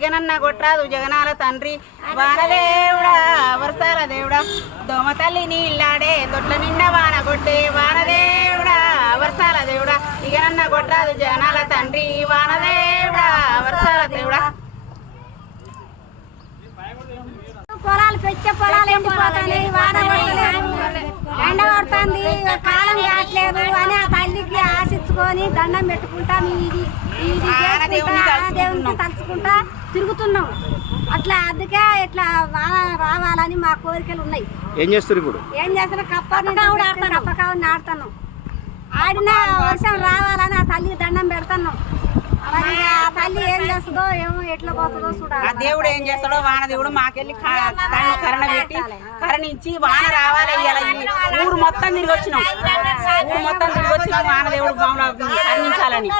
ఇగనన్న కొట్రాదు జగనాల తండ్రి వానదేవుడా వర్షాల దేవుడా దోమ తల్లి నీళ్ళాడే తొట్ల నిండా వాన కొట్టే వానదేవుడా వర్షాల దేవుడా ఇగనన్న కొట్రాదు జగనాల తండ్రి వానదేవుడా వర్షాల దేవుడా. పొలాలు పెంచే పొలాలు ఎండిపోతాయి, వాన ఎండ పడుతుంది, కాలం కావట్లేదు అని ఆ తల్లికి ఆశించుకొని దండం పెట్టుకుంటాం, ఇది దేవునికి తలుచుకుంటా తిరుగుతున్నాం. అట్లా అందుకే ఇట్లా వాన రావాలని మా కోరికలు ఉన్నాయి. ఏం చేస్తారు ఇప్పుడు? ఏం చేస్తున్నా కప్ప కావుని ఆడుతున్నాం. ఆడిన వర్షం రావాలని ఆ తల్లికి దండం పెడుతున్నాం. మరి ఆ తల్లి ఏం చేస్తుందో ఏమో ఎట్లా పోతుందో చూడాలి. ఆ దేవుడు ఏం చేస్తాడో వాన దేవుడు మాకెళ్ళి కరణ పెట్టి కరణించి వాన రావాలి. ఊరు మొత్తం తిరిగి వచ్చినాం, వాన దేవుడు కరణించాలని.